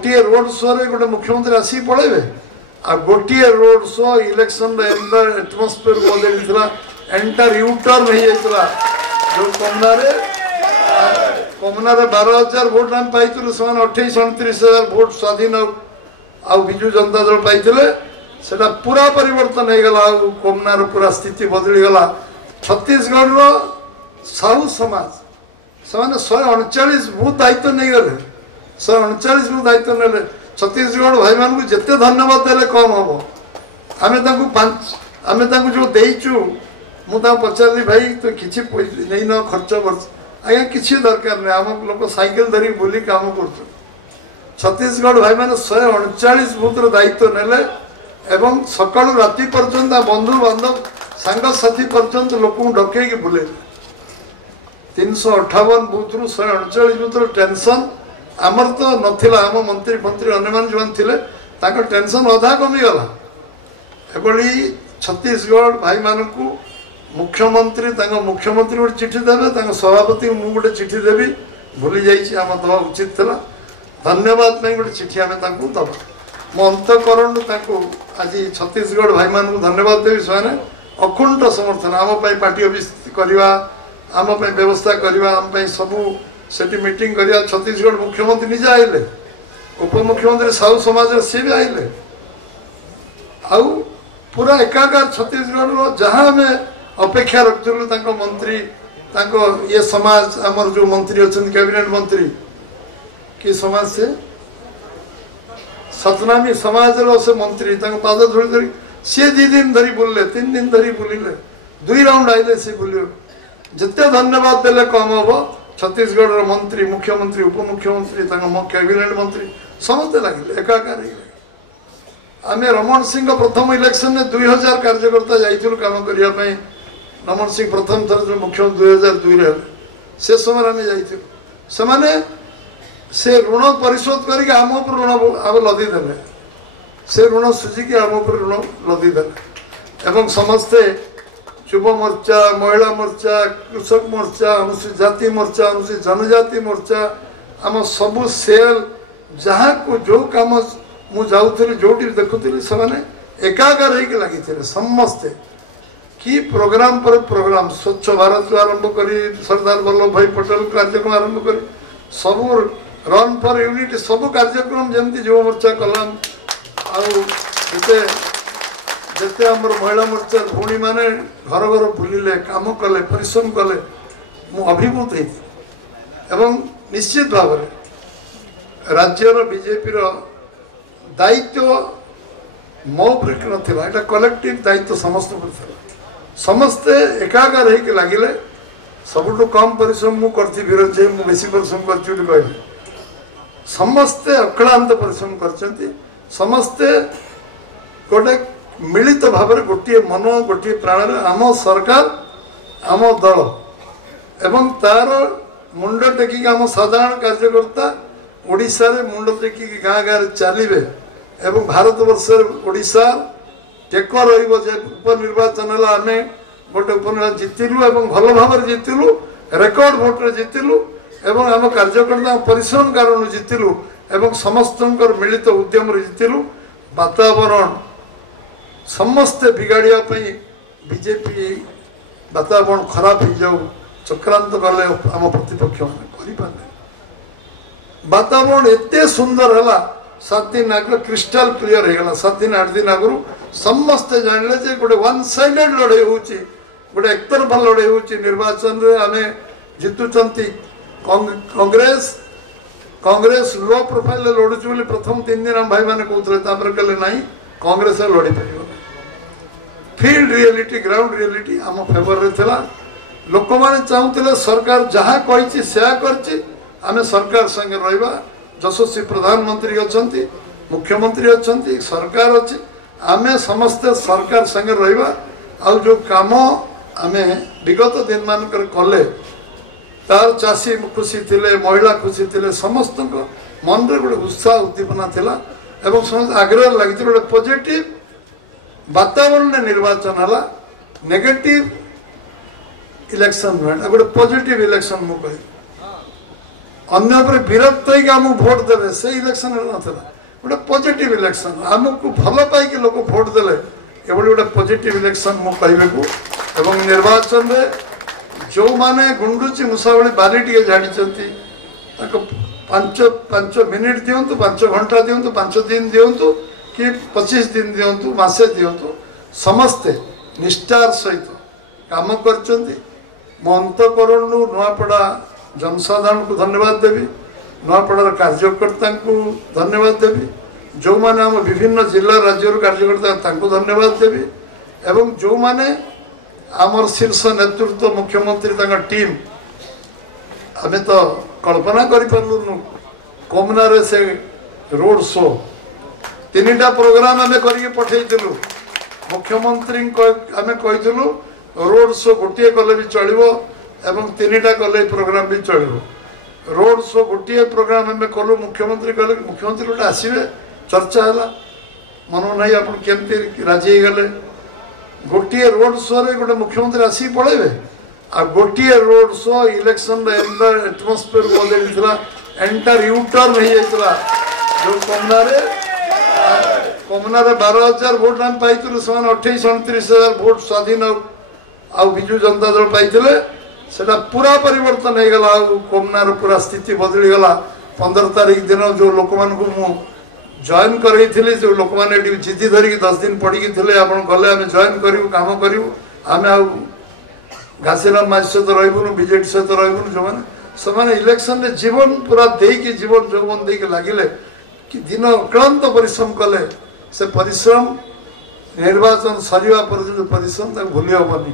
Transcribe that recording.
गोटे road show रे गोटे मुख्यमंत्री आसी पड़े आ गोटे रोड शो इलेक्शन एटमोस्फियर बदली एंटायर यूटर्न हो जाता जो कमनारे 12,000 भोट आम पाई 28-29,000 भोट स्वाधीन विजु जनता दल पाई सेटा पूरा परिवर्तन हो गला कमनार पूरा स्थिति बदली गला। छत्तीसगढ़ साहू समाज से 139 भूत दायित्व नहीं गले 139 भूत दायित्व ने छत्तीसगढ़ भाई मान जिते धन्यवाद देले कम हम आम जो देचु मुझे पचारि भाई तो किसी नहीं न खर्च कर आज्ञा किसी दरकार नहीं आम लोग साइकिल धरी बुली काम कर छत्तीसगढ़ भाई मैंने 139 भूतर दायित्व नेले एवं सका राति पर्यंत बंधु बांधव सांगसाथी पर्यंत लोक डकई बुले 358 भूत रु 139 भूतर टेंशन आमर तो नाला आम मंत्री मंत्री अन्य जो थे टेंशन अधा कमीगला एभली छत्तीसगढ़ भाई मान को मुख्यमंत्री मुख्यमंत्री गोटे चिठी देवे सभापति मु गोटे चिठी देवी भूली जाइए आम दवा उचित था धन्यवाद गोटे चिठी आम दबा मो अंतकरण आज छत्तीसगढ़ भाई मान को धन्यवाद देवी से अखुंट समर्थन आम पार्टी ऑफिस करवा आम व्यवस्था करवा आम सबू से मीटिंग करवा छत्तीसगढ़ मुख्यमंत्री निजे आइले उपमुख्यमंत्री साहू समाज सी भी आइले आउ पूरा एकाकार छत्तीसगढ़ जहाँ आम अपेक्षा रखुलु मंत्री ये समाज आमर जो मंत्री अच्छा कैबिनेट मंत्री कि समाज से सतनामी समाज से मंत्री पाद धूल धरी सी 2 दिन धरी बुलले 3 दिन धरी बुलिले 2 राउंड आइले सी बुलियो जिते धन्यवाद देले कम हम छत्तीसगढ़ मंत्री मुख्यमंत्री उपमुख्यमंत्री कैबिनेट मंत्री समस्ते लगे एकाकार आम रमण सिंह प्रथम इलेक्शन में 2000 कार्यकर्ता जाइलु काम करने रमण सिंह प्रथम थर जो मुख्यमंत्री 2002 से समय आम जाने से ऋण परिशोध करके आम ऋण आम लदीदे से ऋण सुझिकी आम ऋण लदीदे एवं समस्ते युव मोर्चा महिला मोर्चा कृषक मोर्चा अनुसूचित जाति मोर्चा अनुसूचित जनजाति मोर्चा आम सबू सेल जहाँ को जो कम मुझे जो देखुली से एकाकार होकर लगी समस्ते कि प्रोग्राम पर प्रोग्राम स्वच्छ भारत आरंभ कर सरदार वल्लभ भाई पटेल कार्यक्रम आरंभ कर सबू रन फॉर यूनिटी सबू कार्यक्रम जमती युव मोर्चा कलाम आते जिते आम महिला मोर्चा भौणी मैंने घर घर बुलिले काम कले परिश्रम कले मु अभिभूत एवं निश्चित भाव राज्यर बीजेपी दायित्व मो ब्रेक ना कलेक्टिव दायित्व समस्त समस्ते एकाकार होकर लगिले सबुठ कम परिश्रम मुझे विरोध मुझे बेसी परिश्रम कर समस्ते अक्लांत परिश्रम कर समस्ते गोटे मिलित भाव गोटे मन गोटे प्राण आम सरकार आम दल एवं तार मुंड टेकिक आम साधारण कार्यकर्ता ओडिशा रे मुंड टेकिक गाँ गाँव चलिए एवं भारत वर्ष ओडिशा टेक उपनिर्वाचन है आम गोटे उपनिर्वाचन जीतिलु एवं भल भाव जीतिलु रेकर्ड भोट्रे जीतिलु एवं आम कार्यकर्ता परिश्रम कारण जीतिलु एवं समस्त मिलित उद्यम जीतिलु वातावरण समस्ते बिगाड़िया बीजेपी वातावरण खराब हो जाऊ चक्रांत कले आम प्रतिपक्ष मैंने वातावरण एते सुंदर है 7 दिन आगे क्रिस्टाल क्लियर होगा 7 दिन 8 दिन आगु समस्ते जानले जे गोटे वन साइडेड लड़ाई होची गोटे एकतरफा लड़ाई होची निर्वाचन रे आमे जितुचंती कांग्रेस लो प्रोफाइल लड़ुची बोली प्रथम 3 दिन हम भाई माने कहते तापर कले नहीं कांग्रेस लड़ी पार फील्ड रियलिटी ग्राउंड रियलिटी आम फेवर रे थिला लोक माने चाहूले सरकार जहाँ कही आम सरकार संगे रहिबा यशस्वी प्रधानमंत्री अच्छा मुख्यमंत्री अच्छा सरकार अच्छी आम समस्ते सरकार संगे रहिबा आ जो काम आम विगत दिन मानक कले तार चाषी खुशी थिले महिला खुशी थिले समस्त मन रे गोटे उत्साह उद्दीपना थिला एवं समस्त आग्रह लगी गोटे पॉजिटिव वातावरण निर्वाचन है नेगेटिव इलेक्शन गोटे पॉजिटिव इलेक्शन मु कह अन्य पर विरक्त होमको भोट देवे से इलेक्शन नाला गोटे पॉजिटिव इलेक्शन आमको भल पाई लोक भोट देले एभली गोटे पॉजिटिव इलेक्शन मु कहबेकू एवं निर्वाचन में जो माने गुंडुची मूषा भाई बाली टे झाड़ी पांच पांच मिनिट दिंतु 5 घंटा दिंतु 5 दिन दिंतु कि 25 दिन दिंतु मासे दिंतु समस्ते निष्ठार सहित काम कर मो अंतकरण नुआपड़ा जनसाधारण को धन्यवाद देवी नुआपड़ार कार्यकर्ता को धन्यवाद देवी जो माने आम विभिन्न जिला राज्य कार्यकर्ता धन्यवाद देवी एवं जो माने आमर शीर्ष नेतृत्व मुख्यमंत्री टीम आम तो कल्पना करूँ कोमना रे से रोड शो 3टा प्रोग्राम आम कर पठेलु मुख्यमंत्री आम कहीलु रोड शो गोटे कले भी चलो एवं 3टा कले प्रोग्राम भी चलो रोड शो गोटे प्रोग्राम आम कलु मुख्यमंत्री कहले मुख्यमंत्री गोटे आसवे चर्चा है मन नहीं आप केमती राजी गले गोटे रोड शो रे गोटे मुख्यमंत्री आसिक पड़े आ गोटे रोड शो इलेक्शन एटमोस्फियर बदल एंटायर यूटर्न हो जाता जो कमना 12,000 भोट आम पाई 28-29,000 भोट स्वाधीन विजु जनता दल पाई सेटा पूरा परिवर्तन हो गला कमनार पूरा स्थिति बदली गला 15 तारीख दिन जो लोक मान को जॉइन करी जो लोक मैंने जिद्दी धरिकी 10 दिन पड़ी थे आप गले आम जॉइन करूँ कम करूँ आम घासीराम माझी सहित रहीबुनु बीजेडी सहित रहीबुनु जो मैंने इलेक्शन रे जीवन पूरा देकी जीवन जौवन देकी लगिले कि दिन अक्लांत परिश्रम कले से परिश्रम निर्वाचन सरिया पर जो परिश्रम भूली हेनी